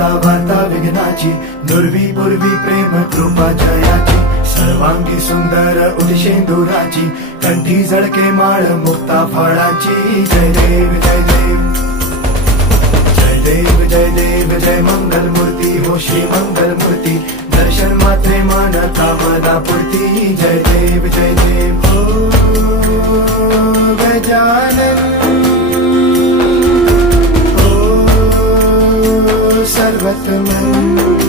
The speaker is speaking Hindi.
माता वार्ता विघ्नाची, नुरवी पूर्वी प्रेम कृपा जयाची, सर्वांगी सुंदर उदिशेंदुराची, कंठी झळके माळ मुक्ता फळाची। जय देव जय देव जय देव जय देव जय मंगल मूर्ती हो श्री मंगल मूर्ती, दर्शन मात्रे मन कामना पूर्ती। जय देव जय देव हो गजानन हो सर्वतमन।